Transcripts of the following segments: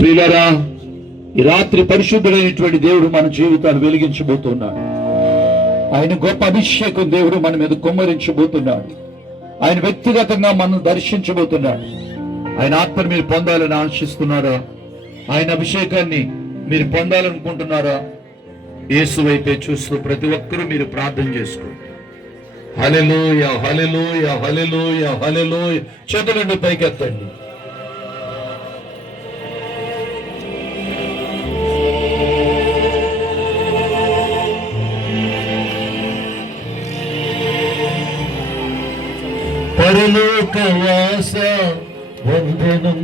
ప్రియులరా ఈ రాత్రి పరిశుద్ధుడైనటువంటి దేవుడు మన జీవితాలు వెలిగించబోతున్నాడు. ఆయన గొప్ప అభిషేకం దేవుడు మన మీద కుమ్మరించబోతున్నాడు. ఆయన వ్యక్తిగతంగా మనం దర్శించబోతున్నాడు. ఆయన ఆత్మను మీరు పొందాలని ఆశిస్తున్నారా? ఆయన అభిషేకాన్ని మీరు పొందాలనుకుంటున్నారా? యేసు వైపే చూస్తూ ప్రతి ఒక్కరూ మీరు ప్రార్థన చేసుకోండి. హలెలూయ హలెలూయ హలెలూయ హలెలూయ చేతులండి పైకెత్తండి. పరలోక వాస వందనం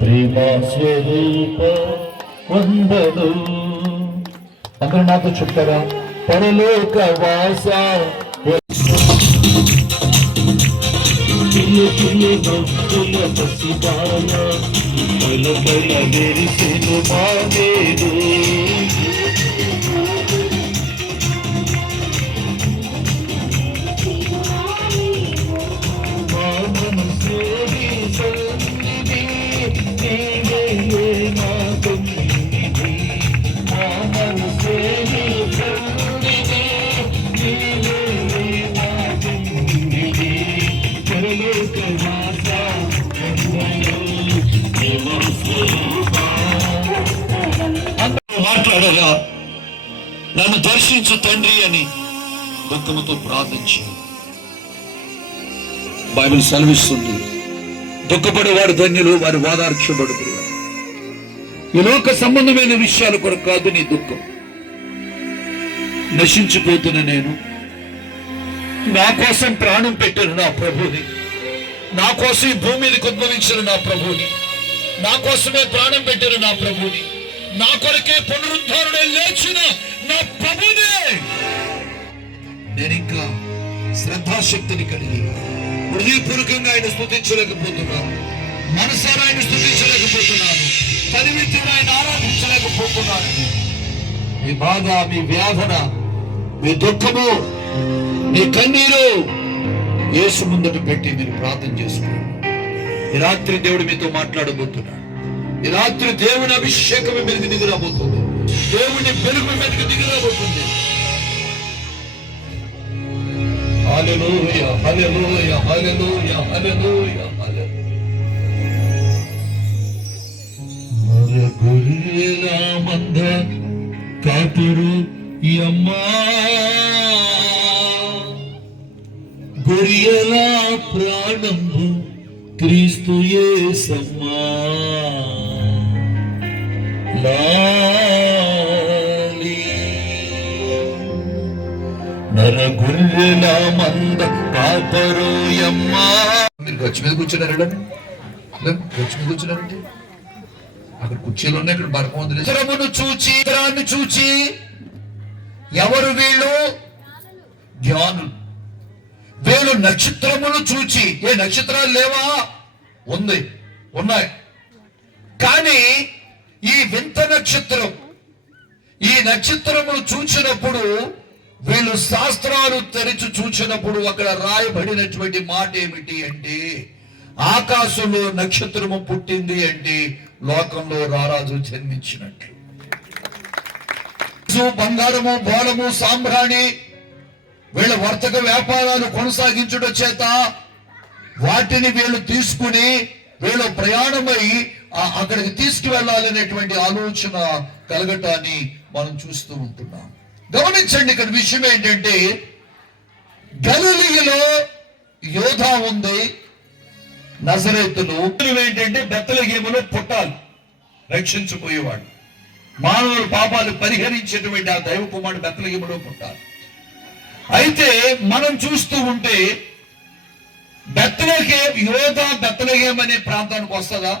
ప్రేమా స్వరూప వందనం. అందరూ నాతో చెప్తారా? పరలోక వాస పిల్ల భక్తుల పసిబాల పల పల దర్శించు తండ్రి అని దుఃఖముతో ప్రార్థించి. బైబిల్ సెలవిస్తుంది. దుఃఖపడేవాడు ధన్యులు వారి వాదార్చబడుతున్నారు. ఈ లోక సంబంధమైన విషయాలు కొరకు కాదు నీ దుఃఖం. నశించిపోతున్న నేను. నా కోసం ప్రాణం పెట్టిన నా ప్రభుని నా కోసం ఈ భూమి మీదకి ఉద్భవించిన నా ప్రభుని నా కోసమే ప్రాణం పెట్టిన నా ప్రభుని నా కొరకే పునరుద్ధారుడే లేచిన నా ప్రభునే నేను ఇంకా శ్రద్ధాశక్తిని కలిగి హృదయపూర్వకంగా ఆయన స్థుతించలేకపోతున్నాను మనసారా ఆయన స్థుతించలేకపోతున్నాను పరిమితిని ఆయన ఆరాధించలేకపోతున్నాను. మీ బాధ మీ వ్యాధన మీ దుఃఖము మీ కన్నీరు యేసు ముందట పెట్టి మీరు ప్రార్థన చేసుకోండి. ఈ రాత్రి దేవుడు మీతో మాట్లాడబోతున్నాడు. ఈ రాత్రి దేవుని అభిషేకం మీదకి దిగురాబోతుంది దేవుని పెరుగు మీదకి దిగురాబోతుంది. మంద కాపురు ఈ అమ్మా. గొర్రెల ప్రాణంబు క్రీస్తు యేసమ్మా. లాలి గొర్రెల మంద కాపరోయమ్మా. మీరు గచ్చి మీద కూర్చున్నారా గచ్చి మీద కూర్చున్నారండి? అక్కడ కుర్చీలు ఉన్నాయి ఇక్కడ బరకం ఉంది. చిత్రమును చూచి చిత్రాన్ని చూచి ఎవరు వీళ్ళు? ధ్యానులు వీళ్ళు నక్షత్రమును చూచి. ఏ నక్షత్రాలు లేవా? ఉంది. ఉన్నాయి. కానీ ఈ వింత నక్షత్రం ఈ నక్షత్రమును చూచినప్పుడు వీళ్ళు శాస్త్రాలు తెరిచి చూచినప్పుడు అక్కడ రాయబడినటువంటి మాట ఏమిటి అంటే ఆకాశంలో నక్షత్రము పుట్టింది అంటే లోకంలో రారాజు జన్మించినట్లు. బంగారము బోళము సాంబ్రాణి వీళ్ళ వర్తక వ్యాపారాలు కొనసాగించుట చేత వాటిని వీళ్ళు తీసుకుని వీళ్ళు ప్రయాణమై అక్కడికి తీసుకువెళ్ళాలనేటువంటి ఆలోచన కలగటాన్ని మనం చూస్తూ ఉంటున్నాం. గమనించండి ఇక్కడ విషయం ఏంటంటే గలిలియలో యోధా ఉంది నజరేతులు. ఏంటంటే బెత్తలగేములో పుట్టాలి రక్షించబోయేవాడు మానవుల పాపాలు పరిహరించేటువంటి ఆ దైవ కుమారుడు బెత్తలగేములో పుట్టాలి. అయితే మనం చూస్తూ ఉంటే బెత్తలగేం యోధా బెత్తలగేం అనే ప్రాంతానికి వస్తుందా?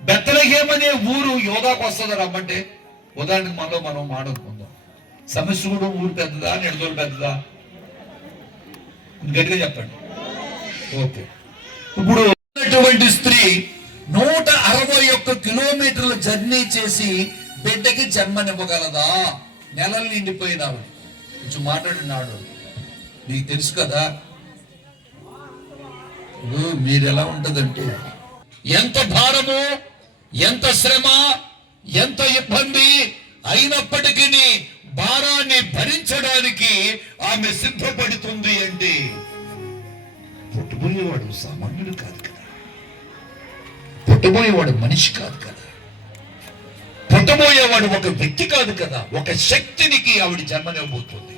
బెత్తలగేం అనే ఊరు యోధాకు వస్తుందా రమ్మంటే? ఉదాహరణకు మనలో మనం మాడదు సమస్య కూడా ఊరు పెద్దదా నిడదోలు పెద్దదా? గట్టిగా చెప్పండి. ఓకే. ఇప్పుడు ఉన్నటువంటి స్త్రీ నూట అరవై ఒక్క కిలోమీటర్ల జర్నీ చేసి బిడ్డకి జన్మనివ్వగలదా? నెలలు నిండిపోయినావు కొంచెం మాట్లాడినాడు నీకు తెలుసు కదా మీరు ఎలా ఉంటుందంటే ఎంత భారము ఎంత శ్రమ ఎంత ఇబ్బంది అయినప్పటికీ భారాన్ని భరించడానికి ఆమె సిద్ధపడుతుంది అండి. పుట్టబోయేవాడు సామాన్యుడు కాదు కదా. పుట్టబోయేవాడు మనిషి కాదు కదా. పుట్టబోయేవాడు ఒక వ్యక్తి కాదు కదా. ఒక శక్తినికి ఆవిడ జన్మనివ్వబోతుంది.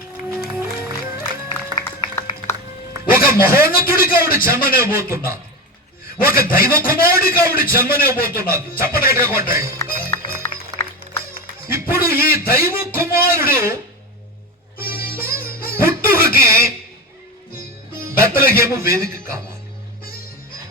ఒక మహోన్నతుడికి ఆవిడ జన్మనివ్వబోతున్నారు. ఒక దైవ కుమారుడికి ఆవిడ జన్మనివ్వబోతున్నది చప్పటగట్టిగా కొట్టాడు. ఇప్పుడు ఈ దైవ కుమారుడు పుట్టుకకి బెత్తలగేము వేదిక కావాలి.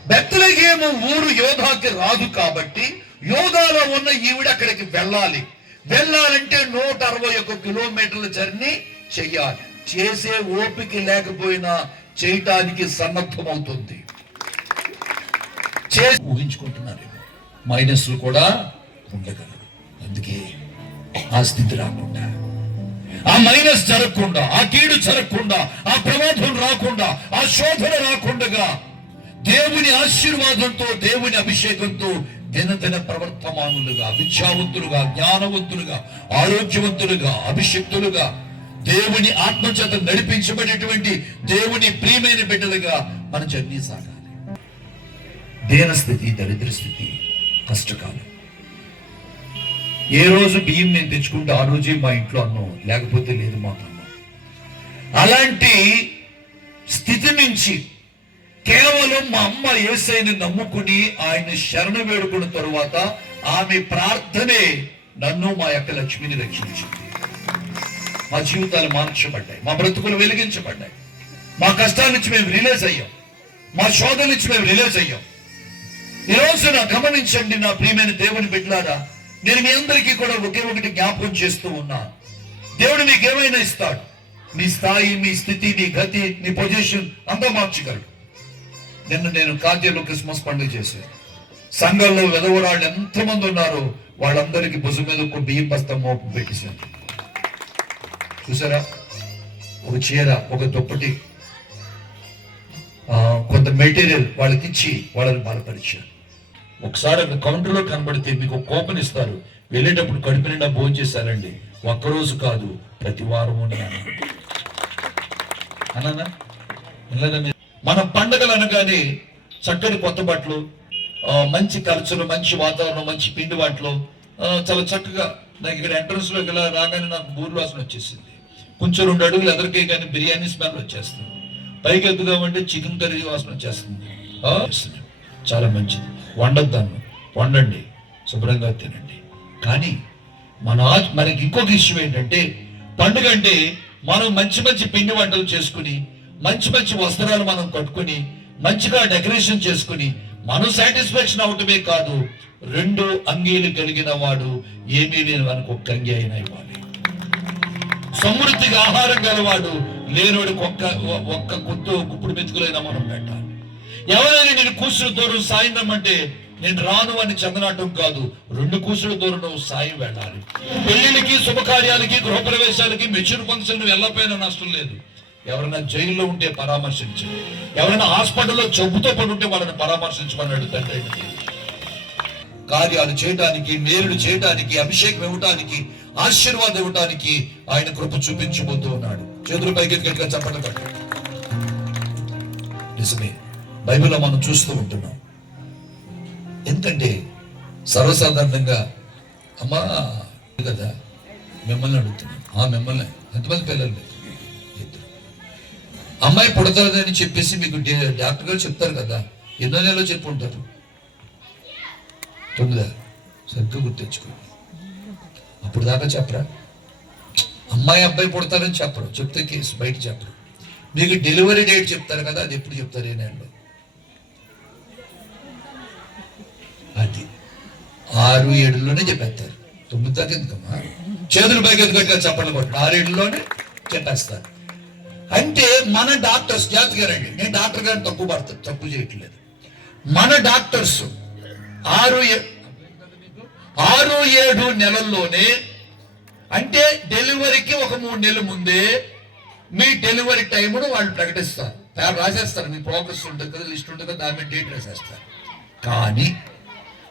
బెత్తలగేము ఊరు యోధాకి రాదు కాబట్టి యోధాలో ఉన్న ఈవిడ అక్కడికి వెళ్ళాలి. వెళ్ళాలంటే నూట అరవై ఒక్క కిలోమీటర్ల జర్నీ చెయ్యాలి. చేసే ఓపిక లేకపోయినా చేయటానికి సన్నద్ధమవుతుంది. చేసి మైనస్లు కూడా ఉండగలరు. అందుకే ఆ స్థితి రాకుండా ఆ మైనస్ జరగకుండా ఆ కీడు జరగకుండా ఆ ప్రమాదం రాకుండా ఆ శోధన రాకుండా దేవుని ఆశీర్వాదంతో దేవుని అభిషేకంతో దినదిన ప్రవర్తమానులుగా విద్యావంతులుగా జ్ఞానవంతులుగా ఆరోగ్యవంతులుగా అభిషక్తులుగా దేవుని ఆత్మచేత నడిపించబడేటువంటి దేవుని ప్రియమైన బిడ్డలుగా మన జర్నీ సాగాలి. దీనస్థితి దరిద్ర స్థితి కష్టకాలం. ఏ రోజు బియ్యం నేను తెచ్చుకుంటే ఆ రోజే మా ఇంట్లో అన్నం లేకపోతే లేదు మాకు అన్నం. అలాంటి స్థితి నుంచి కేవలం మా అమ్మ ఏసైని నమ్ముకుని ఆయన శరణ వేడుకున్న తరువాత ఆమె ప్రార్థనే నన్ను మా యొక్క లక్ష్మిని రక్షించింది. మా జీవితాలు మార్చబడ్డాయి మా బ్రతుకులు వెలిగించబడ్డాయి. మా కష్టాల నుంచి మేము రిలీజ్ అయ్యాం మా శోధ నుంచి మేము రిలీజ్ అయ్యాం. ఈరోజు నా గమనించండి నా ప్రియమైన దేవుని బిడ్డలారా నేను మీ అందరికీ కూడా ఒకే ఒకటి జ్ఞాపకం చేస్తూ ఉన్నా. దేవుడు నీకు ఏమైనా ఇస్తాడు మీ స్థాయి మీ స్థితి నీ గతి నీ పొజిషన్ అంతా మార్చగలడు. నిన్న నేను కార్యాలో క్రిస్మస్ పండుగ చేశాను. సంఘంలో వెదవరాళ్ళు ఎంతమంది ఉన్నారో వాళ్ళందరికీ భుజం మీద ఒక బియ్యం బస్తా మోపు పెట్టేశాను. చూసారా? ఒక చీర ఒక దుప్పటి ఆ, కొంత మెటీరియల్ వాళ్ళకి ఇచ్చి వాళ్ళని బలపరిచారు ఒకసారి అక్కడ కౌంటర్లో కనబడితే మీకు కూపన్ ఇస్తారు. వెళ్ళేటప్పుడు కడుపు నిండా భోజనం చేశారండి ఒక్కరోజు కాదు ప్రతి వారము అన్నానా. మన పండగలు అనగానే చక్కటి కొత్త బట్టలు మంచి కల్చర్ మంచి వాతావరణం మంచి పిండి వంటలు చాలా చక్కగా నాకు ఇక్కడ ఎంట్రన్స్లోకి ఇలా రాగానే నాకు బూరు వాసన వచ్చేసింది. కొంచెం రెండు అడుగులు ఎదరికే కానీ బిర్యానీ స్మెల్ వచ్చేస్తుంది. పైకి ఎత్తుదామంటే చికెన్ కర్రీ వాసన వచ్చేస్తుంది. చాలా మంచిది. వండొద్దాను వండండి. శుభ్రంగా తినండి. కానీ మన మనకి ఇంకొక ఇష్యూ ఏంటంటే పండుగ అంటే మనం మంచి మంచి పిండి వంటలు చేసుకుని మంచి మంచి వస్త్రాలు మనం కట్టుకుని మంచిగా డెకరేషన్ చేసుకుని మనం సాటిస్ఫాక్షన్ అవటమే కాదు రెండు అంగీలు కలిగిన వాడు ఏమీ లేని మనకు ఒక్క అంగి అయినా ఇవ్వాలి. సమృద్ధిగా ఆహారం గలవాడు లేనోడికి ఒక్క ఒక్క గుత్తు గుప్పుడు మెతుకులైనా మనం పెట్టాలి. ఎవరైనా నేను కూసులు దూరం సాయం రమ్మంటే నేను రాను అని చందనాటం కాదు. రెండు కూర్చుని దూరం సాయం వెళ్ళాలి. పెళ్ళిళ్ళకి శుభకార్యాలకి గృహప్రవేశాలకి మెచ్యూర్ ఫంక్షన్ వెళ్ళకపోయినా నష్టం లేదు. ఎవరైనా జైల్లో ఉంటే పరామర్శించు. ఎవరైనా హాస్పిటల్లో జబ్బుతో పడి ఉంటే వాళ్ళని పరామర్శించమన్నాడు తండ్రి కార్యాలు చేయడానికి మేలుడు చేయడానికి అభిషేకం ఇవ్వటానికి ఆశీర్వాదం ఇవ్వటానికి ఆయన కృప చూపించబోతూ ఉన్నాడు. చేతులు పైకి గట్టిగా నిజమే. బైబిల్లో మనం చూస్తూ ఉంటున్నాం. ఎందుకంటే సర్వసాధారణంగా అమ్మా కదా మిమ్మల్ని అడుగుతున్నాను ఆ మిమ్మల్ని. ఎంతమంది పిల్లలు? ఇద్దరు. అమ్మాయి పుడతలేదని చెప్పేసి మీకు డాక్టర్ గారు చెప్తారు కదా ఎన్నో నెలలో చెప్పి ఉంటారు. తొమ్మిదా? సరిగ్గా గుర్తించుకోండి. అప్పుడు దాకా చెప్పరా? అమ్మాయి అబ్బాయి పుడతారని చెప్పరు. చెప్తే కేసు బయట చెప్పరు. మీకు డెలివరీ డేట్ చెప్తారు కదా అది ఎప్పుడు చెప్తారు ఏ అది. ఆరు ఏడులోనే చెప్పేస్తారు. తొమ్మిది దాకా ఎందుకమ్మా? చేతులు పైకి ఎందుకంటే చెప్పండి కొట్టు? ఆరు ఏడులోనే చెప్పేస్తారు. అంటే మన డాక్టర్స్ జాతి గారండి నేను డాక్టర్ గారిని తక్కువ పడతాను తప్పు చేయట్లేదు. మన డాక్టర్స్ ఆరు ఏ- ఆరు ఏడు నెలల్లోనే అంటే డెలివరీకి ఒక మూడు నెలల ముందే మీ డెలివరీ టైమును వాళ్ళు ప్రకటిస్తారు. పేరు రాసేస్తారు. మీ ప్రోగ్రెస్ ఉంటుంది కదా లిస్ట్ ఉంటుంది కదా దాని మీద డేట్ రాసేస్తారు. కానీ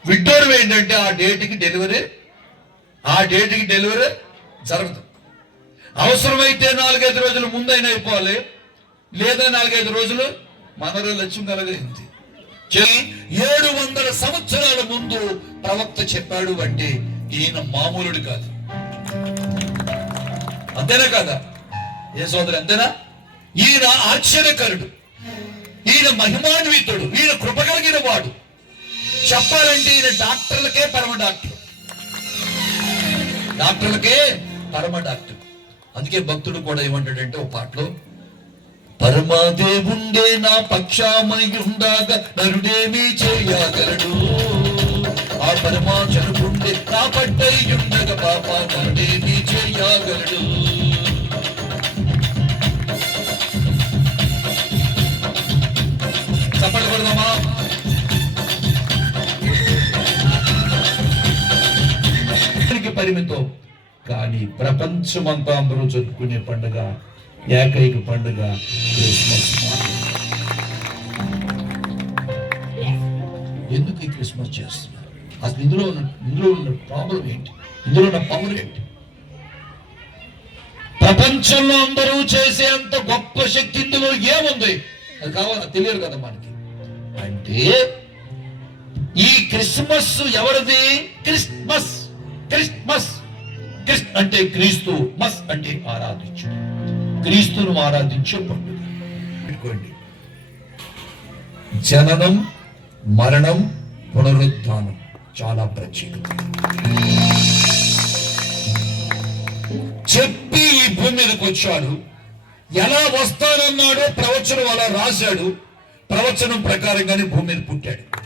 విడ్డూరం ఏంటంటే ఆ డేట్కి డెలివరీ ఆ డేట్కి డెలివరీ జరగదు. అవసరమైతే నాలుగైదు రోజుల ముందైనా అయిపోవాలి లేదా నాలుగైదు రోజులు మనలో లక్ష్యం కలగలిగింది. ఏడు వందల సంవత్సరాల ముందు ప్రవక్త చెప్పాడు అంటే ఈయన మామూలుడు కాదు. అంతేనా కాదా? ఏ సోదరు అంతేనా? ఈయన ఆశ్చర్యకరుడు. ఈయన మహిమాన్వితుడు. ఈయన కృప కలిగిన వాడు. చెప్పాలంటే ఈయన డాక్టర్లకే పరమ డాక్టర్. డాక్టర్లకే పరమ డాక్టర్. అందుకే భక్తుడు కూడా ఏమంటాడంటే ఒక పాటలో పరమదేవుండే నా పక్షామై ఉండగా నరుడేమీ చేయగలడు. ఆ పరమాచరుకుండే నా పట్టై ఉండగా పాప నరుడేమీ చేయగలడు. చెప్పండి కొడదామా? పరిమితం. కానీ ప్రపంచమంతా అందరూ జరుపుకునే పండుగ ఏకైక పండుగ క్రిస్మస్ ఎందుకు ఈ క్రిస్మస్ చేస్తున్నారు? అసలు ఇందులో ఉన్న ఇందులో ఉన్న ప్రాబ్లం ఏంటి? ఇందులో ఉన్న పవర్ ఏంటి? ప్రపంచంలో అందరూ చేసే అంత గొప్ప శక్తి ఇందులో ఏముంది? అది కావాలి? తెలియదు కదా మనకి. అంటే ఈ క్రిస్మస్ ఎవరిది? క్రిస్మస్ క్రిస్మస్ క్రిస్ అంటే క్రీస్తు మస్ అంటే ఆరాధించు క్రీస్తును ఆరాధించే పండుగ. పెట్టుకోండి. జననం మరణం పునరుద్ధానం చాలా ప్రత్యేకత. చెప్పి ఈ భూమి మీదకి వచ్చాడు. ఎలా వస్తానన్నాడో ప్రవచనం అలా రాశాడు. ప్రవచనం ప్రకారంగానే భూమి మీద పుట్టాడు.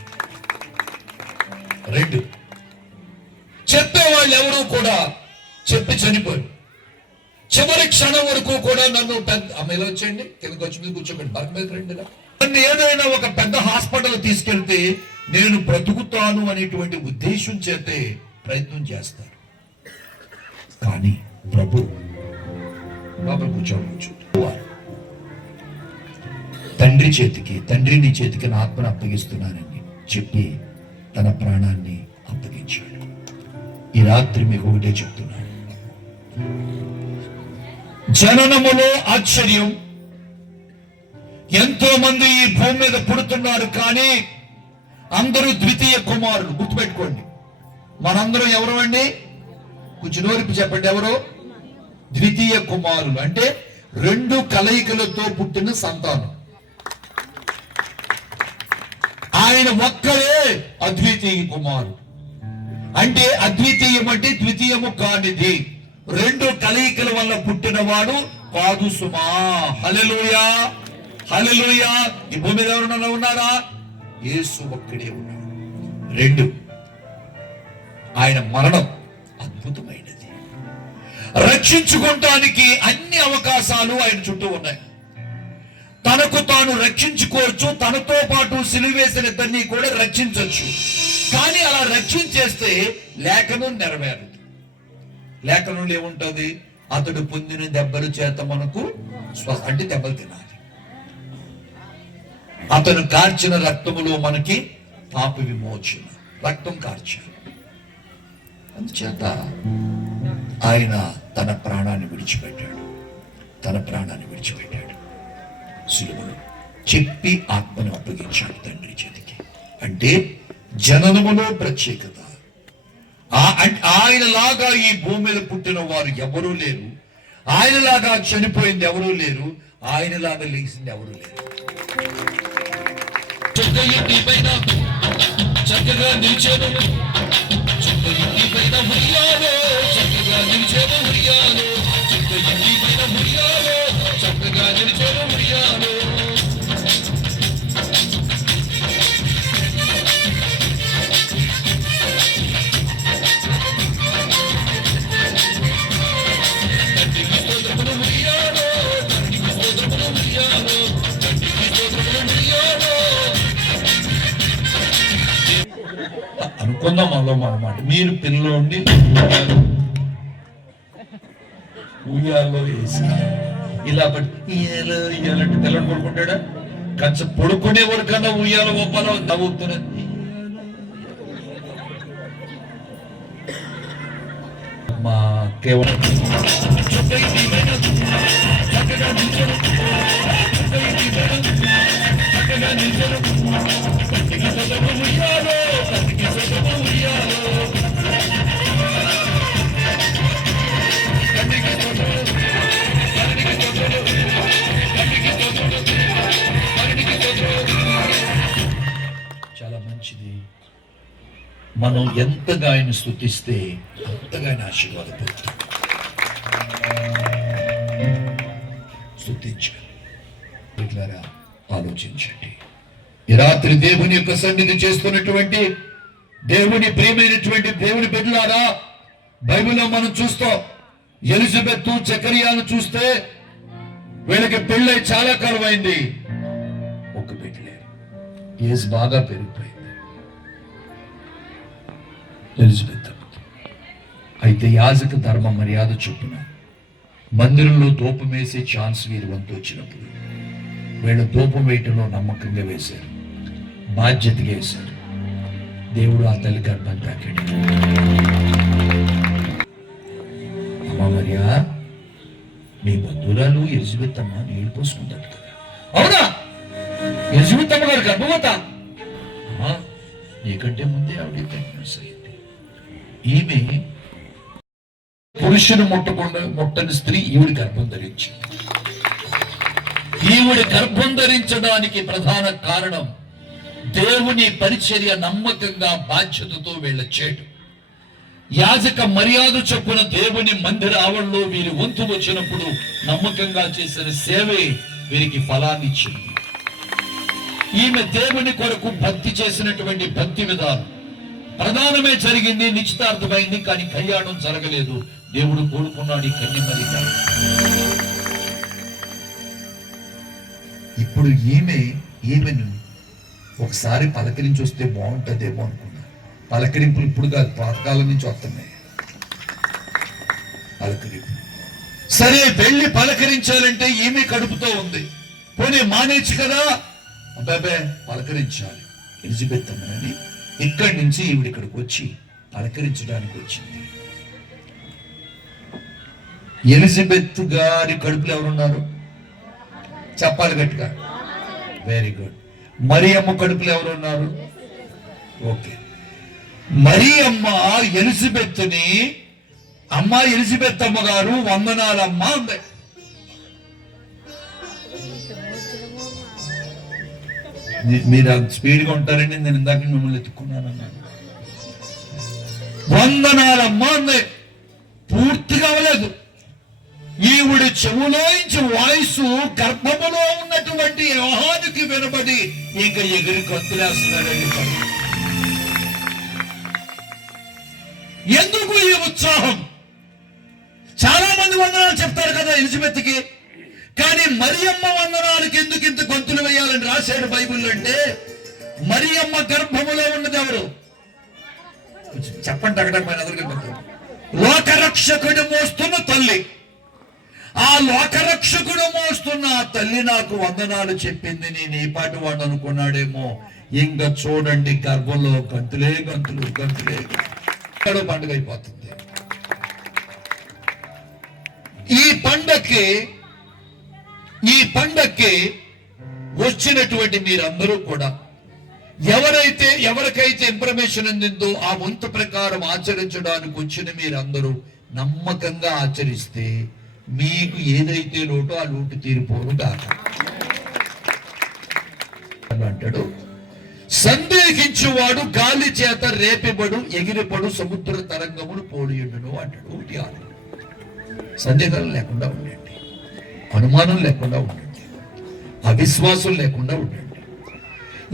రెండు. చెప్పేవాళ్ళు ఎవరు కూడా చెప్పి చనిపోయి చివరి క్షణం వరకు కూడా నన్ను పెద్ద అమ్మాయిలో వచ్చేయండి కిందకి వచ్చి మీద కూర్చోకండి బర్క్ మీద రెండుగా నన్ను ఏదైనా ఒక పెద్ద హాస్పిటల్ తీసుకెళ్తే నేను బ్రతుకుతాను అనేటువంటి ఉద్దేశం చేతే ప్రయత్నం చేస్తారు. కానీ ప్రభు లోపల కూర్చోండి తండ్రి చేతికి తండ్రి నీ చేతికి నా ఆత్మను అప్పగిస్తున్నానని చెప్పి తన ప్రాణాన్ని అప్పగించాడు. ఈ రాత్రి మీకు ఒకటే చెప్తున్నాను జననములో ఆశ్చర్యం. ఎంతో మంది ఈ భూమి మీద పుడుతున్నారు కానీ అందరూ ద్వితీయ కుమారులు. గుర్తుపెట్టుకోండి. మనందరం ఎవరు అండి కొంచెం నోరిపి చెప్పండి ఎవరు? ద్వితీయ కుమారులు. అంటే రెండు కలయికలతో పుట్టిన సంతానం. ఆయన ఒక్కరే అద్వితీయ కుమారుడు. అంటే అద్వితీయం అంటే ద్వితీయము కానిది. రెండు కలయికల వల్ల పుట్టినవాడు కాదు సుమా. హలెలుయా హలెలుయా ఈ భూమి మీద ఎవరన్నా ఉన్నారా? యేసు ఒక్కడే ఉన్నాడు. రెండు. ఆయన మరణం అద్భుతమైనది. రక్షించుకోవటానికి అన్ని అవకాశాలు ఆయన చుట్టూ ఉన్నాయి. తనకు తాను రక్షించుకోవచ్చు తనతో పాటు సిలువేసిన ఇద్దరిని కూడా రక్షించవచ్చు కానీ అలా రక్షించేస్తే లేఖనం నెరవేరదు. లేఖనంలో ఏముంటుంది? అతడు పొందిన దెబ్బలు చేత మనకు స్వ అంటే దెబ్బలు తినాలి. అతను కార్చిన రక్తములో మనకి పాప విమోచన రక్తం కార్చారు అందుచేత ఆయన తన ప్రాణాన్ని విడిచిపెట్టాడు. తన ప్రాణాన్ని విడిచిపెట్టాడు. సిలువలో చెప్పి ఆత్మను అప్పగించాడు తండ్రి చేతికి. అంటే జననములో ప్రత్యేకత. ఆయనలాగా ఈ భూమి మీద పుట్టిన వారు ఎవరూ లేరు. ఆయనలాగా చనిపోయింది ఎవరూ లేరు. ఆయనలాగా లేచింది ఎవరూ లేరు. చక్కగా నిలిచాను చక్కగా నిలిచాను అనుకుందాం మనలో అనమాట మీరు పిల్లోండి ఉయ్యాల్లో వేసి ఇలా పడి ఇయ్యాలంటే పిల్లలు పడుకుంటాడా? కంచ పడుకునే వరకన్నా ఉయ్యాల గొప్పలో తవ్వుతున్నా. మా కేవలం చాలా మనం ఎంతగా ఆయన స్థుతిస్తే అంతగా ఆయన ఆశీర్వాదపడతాం. స్థుతించాలి ఆలోచించండి. ఈ రాత్రి దేవుని యొక్క సన్నిధి చేస్తున్నటువంటి దేవుని ప్రియమైనటువంటి దేవుని బిడ్డలారా బైబిల్లో మనం చూస్తాం ఎలిజబెత్ చకరియాను చూస్తే వీళ్ళకి పెళ్ళై చాలా కాలం అయింది ఒక బిడ్డ లేరు ఏజ్ బాగా పెరిగిపోయింది. ఎలిజబెత్. అయితే యాజక ధర్మ మర్యాద చొప్పున మందిరంలో ధూపం వేసే ఛాన్స్ వీరి వంతు వచ్చినప్పుడు వీళ్ళ ధూపం వేయటంలో నమ్మకంగా వేశారు. బాధ్యతగా వేశారు దేవుడు ఆ తల్లి గర్భం తాకాడు. అమ్మ మరియా మీ బంధువురాలు ఎలిజబెత్ అమ్మ నీళ్ళు పోసుకుంటాడు కదా. అవునా? ఎలిజబెత్ అమ్మ గారు గర్భవత? అమ్మా నీకంటే ముందే ఆవిడ ప్రెగ్నెన్సీ ఈమె పురుషుని ముట్టకుండా ముట్టని స్త్రీ ఈవిడ గర్భం ధరించింది ఈవిడ గర్భం ధరించడానికి ప్రధాన కారణం దేవుని పరిచర్య నమ్మకంగా బాధ్యతతో వీళ్ళ చేయటం యాజక మర్యాద చొప్పున దేవుని మందిర ఆవరణలో వీరి వంతు వచ్చినప్పుడు నమ్మకంగా చేసిన సేవే వీరికి ఫలాన్ని ఇచ్చింది ఈమె దేవుని కొరకు భక్తి చేసినటువంటి భక్తి విధానం. ప్రధానమే జరిగింది నిశ్చితార్థమైంది కానీ కళ్యాణం జరగలేదు. దేవుడు కోరుకున్నాడు ఈ కన్యమరి ఇప్పుడు ఈమె ఈమెను ఒకసారి పలకరించి వస్తే బాగుంటుందేమో అనుకున్నా. పలకరింపులు ఇప్పుడు కాదు పాతకాలం నుంచి వస్తున్నాయి. పలకరింపు. సరే వెళ్ళి పలకరించాలంటే ఈమె కడుపుతో ఉంది. పోనీ మానేచ్చు కదా? అబ్బాబే పలకరించాలి. ఎలిజబెత్ అమ్మని ఇక్కడి నుంచి ఈవిడ ఇక్కడికి వచ్చి పలకరించడానికి వచ్చింది. ఎలిజబెత్ గారి కడుపులో ఎవరున్నారు? చెప్పాలి గట్టిగా. వెరీ గుడ్ మరియమ్మ కడుపులో కడుపులు ఎవరున్నారు? ఓకే మరియమ్మ ఎలిజబెత్ని అమ్మ ఎలిజబెత్ అమ్మ గారు వందనాలమ్మ అంది. మీరు అంత స్పీడ్గా ఉంటారని నేను ఇందాక మిమ్మల్ని ఎత్తుకున్నాను అన్నాను. వందనాలమ్మ మంది పూర్తిగా అవ్వలేదు. ఈవిడ చెవులోంచి వాయిస్ గర్భములో ఉన్నటువంటి యోహానికి వినబడి ఇంకా ఎగిరి కత్తులేస్తున్నాడండి ఎందుకు ఈ ఉత్సాహం? చాలా మంది వందనాలు చెప్తారు కదా ఎలిజబెత్కి కానీ మరియమ్మ వందనాలకి ఎందుకు ఇంత గొంతులు వేయాలని రాశాడు బైబిల్ అంటే మరియమ్మ గర్భములో ఉన్నది ఎవరు? చెప్పండి అక్కడ లోకరక్షకుడు మోస్తున్న తల్లి. ఆ లోకరక్షకుడు మోస్తున్న ఆ తల్లి నాకు వందనాలు చెప్పింది నేను ఈ పాటి వాడు అనుకున్నాడేమో. ఇంకా చూడండి గర్భంలో గంతులే గంతులు గంతులే గంతులు. పండుగ అయిపోతుంది. ఈ పండక్కి ఈ పండక్కి వచ్చినటువంటి మీరందరూ కూడా ఎవరైతే ఎవరికైతే ఇన్ఫర్మేషన్ అందిందో ఆ వంతు ప్రకారం ఆచరించడానికి వచ్చిన మీరందరూ నమ్మకంగా ఆచరిస్తే మీకు ఏదైతే లోటో ఆ లోటు తీరిపోను కాక. అంటాడు సందేహించువాడు గాలి చేత రేపిబడు ఎగిరిపడు సముద్ర తరంగమును పోలియుడును అంటాడు. ఒకటి ఆరు. సందేహాలు లేకుండా ఉండండి. అనుమానం లేకుండా ఉండండి. అవిశ్వాసం లేకుండా ఉండండి.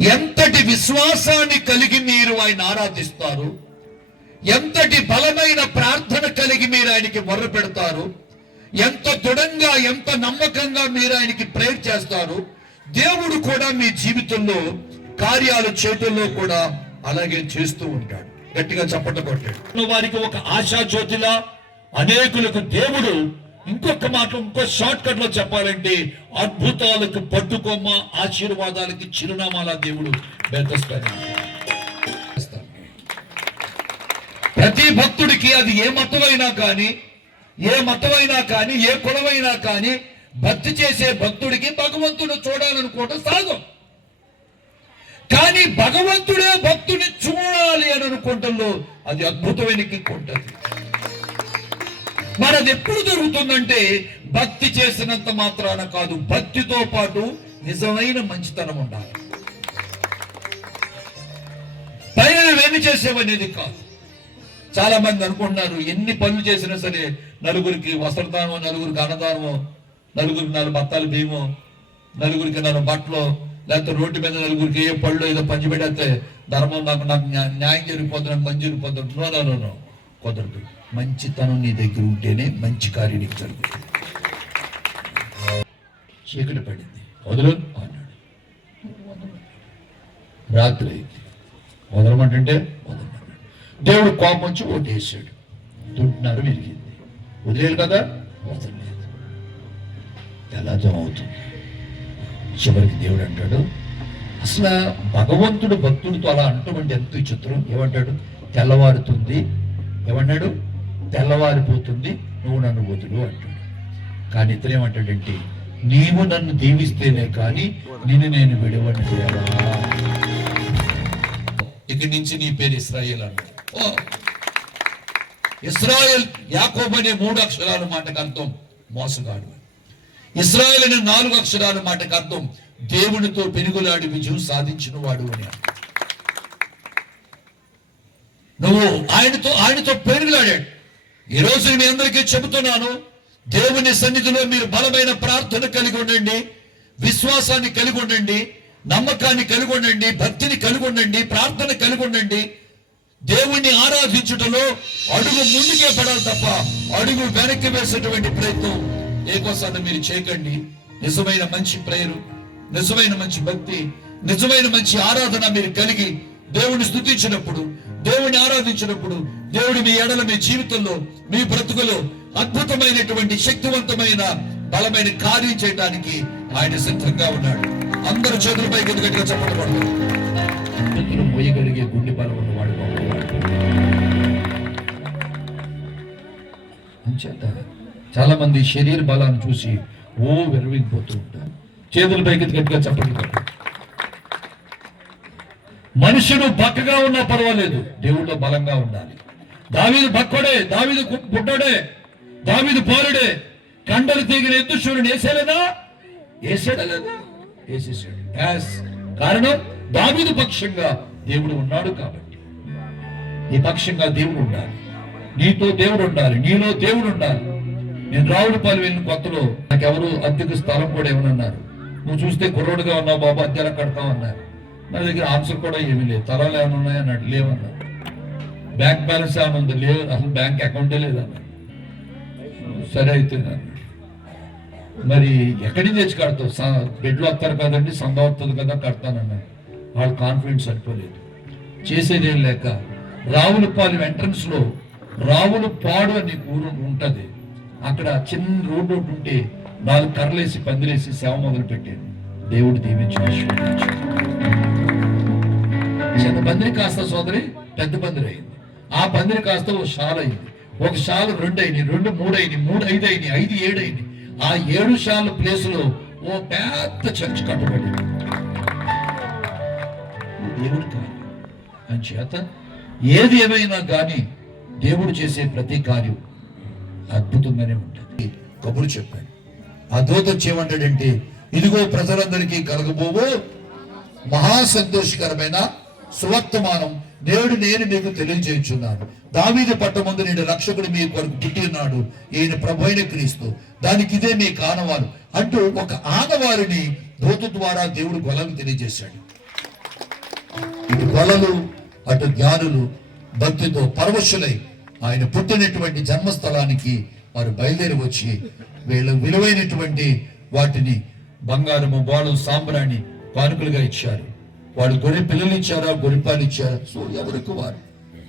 ఎంతటి విశ్వాసాన్ని కలిగి మీరు ఆయన ఆరాధిస్తారు? ఎంతటి బలమైన ప్రార్థన కలిగి మీరు ఆయనకి మొర్ర పెడతారు? ఎంత దృఢంగా ఎంత నమ్మకంగా మీరు ఆయనకి ప్రేర్ చేస్తారు? దేవుడు కూడా మీ జీవితంలో కార్యాలు చేతుల్లో కూడా అలాగే చేస్తూ ఉంటాడు. గట్టిగా చప్పట కొట్టాడు. వారికి ఒక ఆశా జ్యోతిలా అనేకులకు దేవుడు ఇంకొక మాట ఇంకో షార్ట్ కట్లో చెప్పాలంటే అద్భుతాలకు పట్టుకొమ్మ ఆశీర్వాదాలకి చిరునామాల దేవుడు ప్రతి భక్తుడికి అది ఏ మతమైనా కానీ ఏ మతమైనా కానీ ఏ కులమైనా కానీ భక్తి చేసే భక్తుడికి భగవంతుడు చూడాలనుకోవటం సాగం కానీ భగవంతుడే భక్తుని చూడాలి అని అనుకుంటంలో అది అద్భుతమైన కిక్ ఉంటుంది. మనది ఎప్పుడు జరుగుతుందంటే భక్తి చేసినంత మాత్రాన కాదు భక్తితో పాటు నిజమైన మంచితనం ఉండాలి. పైన చేసేవనేది కాదు. చాలా మంది అనుకుంటున్నారు ఎన్ని పనులు చేసినా సరే నలుగురికి వస్త్రదానమో నలుగురికి అన్నదానమో నలుగురికి నాలుగు బత్తాలు బియ్యమో నలుగురికి నాలుగు బట్టలు లేకపోతే రోడ్డు మీద నలుగురికి ఏ పళ్ళు ఏదో పంచి పెడితే ధర్మం నాకు నాకు న్యాయం జరిగిపోతుంది నాకు మంచి జరిగిపోతుంది. No no no. కుదరదు. మంచితనం నీ దగ్గర ఉంటేనే మంచి కార్యం నీకు జరుగుతుంది. చీకటి పడింది. వదలు. అన్నాడు. రాత్రి అయింది. వదలమంటుంటే వదలమన్నాడు. దేవుడు కోపం వచ్చి ఓటేసాడు. తుంటున్నారు విరిగింది. వదిలేదు కదా? వదలలేదు. తెల్లార్థం అవుతుంది? చివరికి దేవుడు అంటాడు అసలు భగవంతుడు భక్తుడితో అలా అంటామంటే ఎంత విచిత్రం. ఏమంటాడు? తెల్లవారుతుంది. ఏమన్నాడు? తెల్లవారిపోతుంది నువ్వు నన్ను వదులు అంటాడు కానీ ఇతను ఏమంటాడంటే నీవు నన్ను దీవిస్తేనే కానీ నిన్ను నేను విడవని ఇక్కడి నుంచి నీ పేరు ఇస్రాయేల్ అన్నాడు. ఓ, ఇస్రాయేల్ అనే మూడు అక్షరాల మాటకు అర్థం మోసగాడు ఇస్రాయేల్ అనే నాలుగు అక్షరాల మాటకు అర్థం దేవునితో పెనుగులాడి విజయం సాధించిన వాడు అని నువ్వు ఆయనతో ఆయనతో పెనుగులాడాడు. ఈ రోజు మీ అందరికీ చెబుతున్నాను దేవుని సన్నిధిలో మీరు బలమైన ప్రార్థన కలిగి ఉండండి విశ్వాసాన్ని కలిగి ఉండండి నమ్మకాన్ని కలిగి ఉండండి భక్తిని కలిగి ఉండండి ప్రార్థన కలిగి ఉండండి. దేవుణ్ణి ఆరాధించుటలో అడుగు ముందుకే పడాలి తప్ప అడుగు వెనక్కి వేసేటువంటి ప్రయత్నం ఏకోసారి మీరు చేయకండి. నిజమైన మంచి ప్రేరు నిజమైన మంచి భక్తి నిజమైన మంచి ఆరాధన మీరు కలిగి దేవుని స్థుతించినప్పుడు దేవుని ఆరాధించినప్పుడు దేవుడి మీ ఎడల మీ జీవితంలో మీ బ్రతుకులో అద్భుతమైనటువంటి శక్తివంతమైన బలమైన కార్యం చేయడానికి ఆయన సిద్ధంగా ఉన్నాడు. అందరూ చేతులపై గట్టిగా చెప్పబడతారు మోయగలిగే గుండె బలం ఉన్నవాడు అంచేత చాలా మంది శరీర బలాన్ని చూసి ఓ విరవిగిపోతూ ఉంటారు. చేతులు పైకి గట్టిగా చెప్పండి కొట్టండి. మనుషుడు బక్కగా ఉన్నా పర్వాలేదు. దేవుడిలో బలంగా ఉండాలి. దావీదు బక్కడే దావీదు గు- గుడ్డోడే దావీదు పోరుడే కండలు తీగిన ఎత్తు శివుడు వేసేలేదా వేసేడలేదా వేసేసాడు కారణం దావీదు పక్షంగా దేవుడు ఉన్నాడు కాబట్టి. నీ పక్షంగా దేవుడు ఉండాలి. నీతో దేవుడు ఉండాలి. నీలో దేవుడు ఉండాలి. నేను రావులపాలు వెళ్ళిన కొత్తలో నాకెవరు అద్దెకు స్థలం కూడా ఏమన్నారు నువ్వు చూస్తే కుర్రోడుగా ఉన్నావు బాబు అద్దెల కడతావు అన్నారు. నా దగ్గర ఆన్సర్ కూడా ఏమీ లేదు తలాలు ఏమైనా ఉన్నాయా? అన్నాడు. లేవన్నారు. బ్యాంక్ బ్యాలెన్స్ ఏమైనా ఉంది? లేదు. అసలు బ్యాంక్ అకౌంటే లేదన్న సరే అయితే మరి ఎక్కడి నుంచి తెచ్చి కడతావు? బెడ్లు వస్తారు కదండి సంద వస్తుంది కదా కడతానన్న. వాళ్ళ కాన్ఫిడెన్స్ సరిపోలేదు. చేసేదేం లేక రావులపాలెం ఎంట్రన్స్లో రావులపాడు అని ఊరు ఉంటుంది. అక్కడ చిన్న రోడ్డు ఒకటి ఉంటే నాలుగు కర్రలేసి పందిరేసి సేవ మొదలు పెట్టాను దేవుడు దీవించి ఆశీర్వదించాడు. చిన్న పందిరి కాస్త సోదరి పెద్ద పందిరి అయింది. ఆ పందిరి కాస్త ఒక షాల్ అయింది. ఒక షాల్ రెండు అయినాయి రెండు మూడు అయినాయి మూడు ఐదు అయినాయి ఐదు ఏడు అయినాయి ఆ ఏడు షాల్ ప్లేస్లో ఓ పెద్ద చర్చ్ కట్టబడింది. దేవుడి కార్యం. అంచేత ఏది ఏమైనా కానీ దేవుడు చేసే ప్రతి కార్యం అద్భుతంగానే ఉంటుంది. కబురు చెప్పాడు ఆ దూత వచ్చేమంటాడంటే ఇదిగో ప్రజలందరికీ కలగబోవు. మహా సంతోషకరమైన సువర్తమానం దేవుడు నేను మీకు తెలియజేయుచున్నాను. దావీదు పట్టమందు నేను రక్షకుడు మీ కొరకు పుట్టి ఉన్నాడు ఈయన ప్రభు క్రీస్తు. దానికి ఇదే మీ కానవారు. అంటూ ఒక ఆనవారిని దూత ద్వారా దేవుడు గొలను తెలియజేశాడు. ఇటు గొలలు అటు జ్ఞానులు భక్తితో పరవశులై ఆయన పుట్టినటువంటి జన్మస్థలానికి వారు బయలుదేరి వచ్చి వీళ్ళ విలువైనటువంటి వాటిని బంగారము బాలు సాంబ్రాణి కానుకలుగా ఇచ్చారు. వాడు గొర్రె పిల్లలు ఇచ్చారా? గొర్రెపాలు ఇచ్చారా? సో ఎవరికి వారు.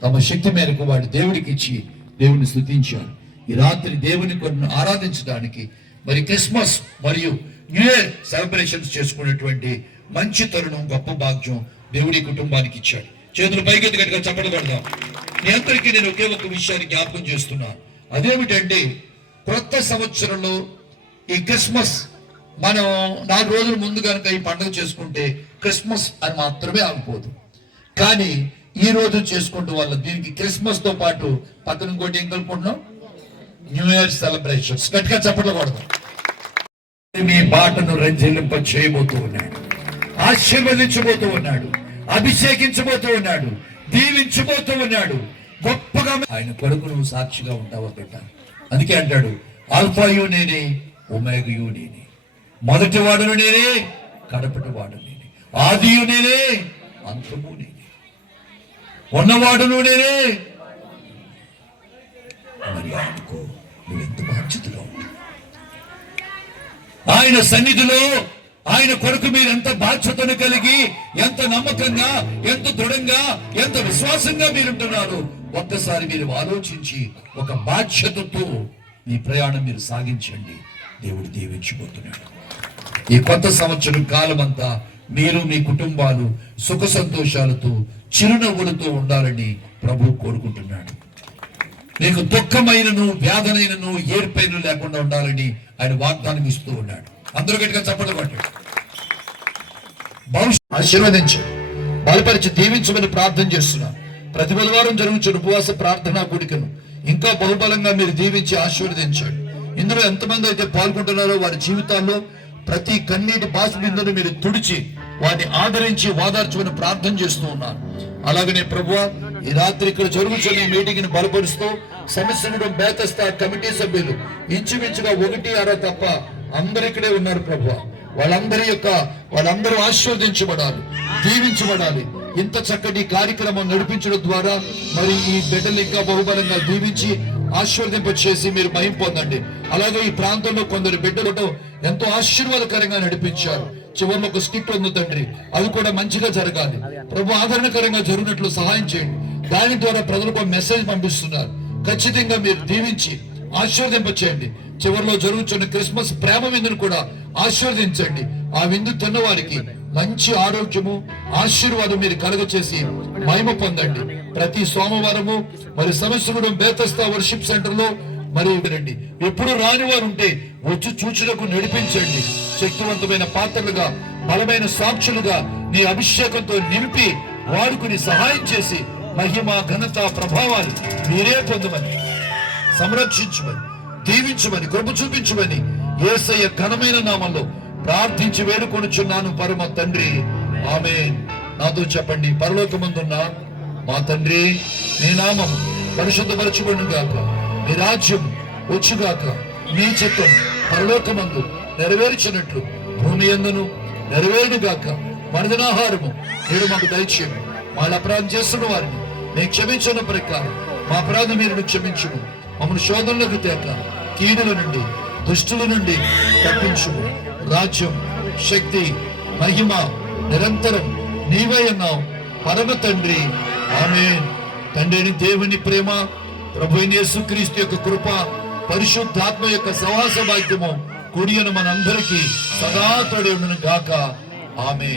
తమ శక్తి మేరకు వాడు దేవుడికి ఇచ్చి దేవుని స్థుతించారు ఈ రాత్రి దేవుని కొను ఆరాధించడానికి మరి క్రిస్మస్ మరియు న్యూ ఇయర్ సెలబ్రేషన్స్ చేసుకునేటువంటి మంచి తరుణం గొప్ప భాగ్యం దేవుడి కుటుంబానికి ఇచ్చాడు. చేతులు పైకెత్తి గట్టిగా చప్పడబడదాం కొడదాం. మీ అందరికీ నేను ఒకే ఒక విషయాన్ని జ్ఞాపకం చేస్తున్నా. అదేమిటంటే క్రొత్త సంవత్సరంలో ఈ క్రిస్మస్ మనం నాలుగు రోజుల ముందు కనుక ఈ పండుగ చేసుకుంటే క్రిస్మస్ అని మాత్రమే ఆగిపోదు. కానీ ఈ రోజు చేసుకుంటూ వల్ల దీనికి క్రిస్మస్తో పాటు పక్కన ఇంకోటి ఏం కలుపుకుంటున్నాం? న్యూ ఇయర్ సెలబ్రేషన్స్ గట్టిగా చప్పట్లు కొడదాం. మీ బాటను రంజింప చేయబోతూ ఉన్నాడు. ఆశీర్వదించబోతూ ఉన్నాడు. అభిషేకించబోతూ ఉన్నాడు. దీవించబోతూ ఉన్నాడు. గొప్పగా ఆయన కొడుకు నువ్వు సాక్షిగా ఉంటావు బిడ్డ? అందుకే అంటాడు ఆల్ఫాయు నేనే ఒమేగయు నేనే. మొదటి వాడును నేనే కడపటి వాడు నేనే. ఆదియు నేనే అంతము నేనే. ఉన్నవాడును నేనే మరి ఆయనకు నువ్వెంత బాధ్యతగా ఆయన సన్నిధిలో ఆయన కొరకు మీరు ఎంత బాధ్యతను కలిగి ఎంత నమ్మకంగా ఎంత దృఢంగా ఎంత విశ్వాసంగా మీరుంటున్నారు? ఒక్కసారి మీరు ఆలోచించి ఒక బాధ్యతతో మీ ప్రయాణం మీరు సాగించండి. దేవుడు దీవించిపోతున్నాడు ఈ కొత్త సంవత్సరం కాలం అంతా మీరు మీ కుటుంబాలు సుఖ సంతోషాలతో చిరునవ్వులతో ఉండాలని ప్రభు కోరుకుంటున్నాడు. నీకు దుఃఖమైనను వ్యాధనైనను ఏర్పైన లేకుండా ఉండాలని ఆయన వాగ్దానం ఇస్తూ ఉన్నాడు. అందరూ గట్టిగా చప్పట్లు పట్టాడు భవిష్యత్ ఆశీర్వదించు. బలపరిచి దీవించమని ప్రార్థన చేస్తున్నా ప్రతి బుధవారం జరుగుతున్న ఉపవాస ప్రార్థనా కూడికను ఇంకా బహుబలంగా మీరు దీవించి ఆశీర్వదించండి. ఇందులో ఎంతమంది అయితే పాల్గొంటున్నారో వారి జీవితాల్లో ప్రతి కన్నీటి బాధ మీరు తుడిచి వారిని ఆదరించి వాదార్చుకుని ప్రార్థన చేస్తూ ఉన్నాను అలాగనే ప్రభు ఈ రాత్రి ఇక్కడ జరుగుతున్న ఈ మీటింగ్ని బలపరుస్తూ సమస్యను బేతస్తా కమిటీ సభ్యులు ఇంచుమించుగా ఒకటి అర తప్ప అందరు ఇక్కడే ఉన్నారు ప్రభు వాళ్ళందరి యొక్క వాళ్ళందరూ ఆశీర్వదించబడాలి దీవించబడాలి. ఇంత చక్కటి కార్యక్రమం నడిపించడం ద్వారా మరి ఈ బిడ్డలు ఇంకా బహుబలంగా దీవించి ఆశీర్వదింప చేసి మీరు మహిం పొందండి. అలాగే ఈ ప్రాంతంలో కొందరు బిడ్డలతో ఎంతో ఆశీర్వాదకరంగా నడిపించారు. చివరిలో ఒక స్కిట్ ఉంది తండ్రి. అది కూడా మంచిగా జరగాలి. ప్రభు ఆదరణకరంగా జరిగినట్లు సహాయం చేయండి. దాని ద్వారా ప్రజలకు ఒక మెసేజ్ పంపిస్తున్నారు. ఖచ్చితంగా మీరు దీవించి ఆశీర్వదింపచేయండి. చివరిలో జరుగుతున్న క్రిస్మస్ ప్రేమ విందును కూడా ఆశీర్వదించండి. ఆ విందు తిన్న వారికి మంచి ఆరోగ్యము ఆశీర్వాదం మీరు కలగచేసి మహిమ పొందండి. ప్రతి సోమవారము మరి సమస్యగూడెం బేతస్తా వర్షిప్ సెంటర్లో మరియు రండి ఎప్పుడు రాని వారు ఉంటే వచ్చి చూచులకు నడిపించండి. శక్తివంతమైన పాత్రలుగా బలమైన సాక్షులుగా నీ అభిషేకంతో నింపి వాడుకుని సహాయం చేసి మహిమ ఘనత ప్రభావాలు మీరే పొందమని సంరక్షించమని దీవించమని కృప చూపించమని యేసయ్య ఘనమైన నామంలో ప్రార్థించి వేడుకొనుచున్నాను పరమ తండ్రి. ఆమె నాతో చెప్పండి పరలోకమందున్న మా తండ్రి నీ నామం పరిశుద్ధపరచబడును గాక నీ రాజ్యం వచ్చుగాక నీ చిత్తం పరలోకమందు నెరవేర్చినట్లు భూమి ఎందును నెరవేరుగాక గాక మీరు నేడు మాకు దయచేయము వాళ్ళ అపరాధం చేస్తున్న వారిని నేను క్షమించిన ప్రకారం మా అపరాధం మీరు క్షమించుము. మమ్మల్ని శోధనలకు తేక కీడుల నుండి దుష్టుల నుండి తప్పించుము. రాజ్యం శక్తి మహిమ నిరంతరం నీవే అన్నావు పరమ తండ్రి. ఆమె తండ్రిని దేవుని ప్రేమ ప్రభు యేసుక్రీస్తు యొక్క కృప పరిశుద్ధాత్మ యొక్క సవాస భాగ్యము కుడియను మనందరికీ సదా తోడి గాక. ఆమె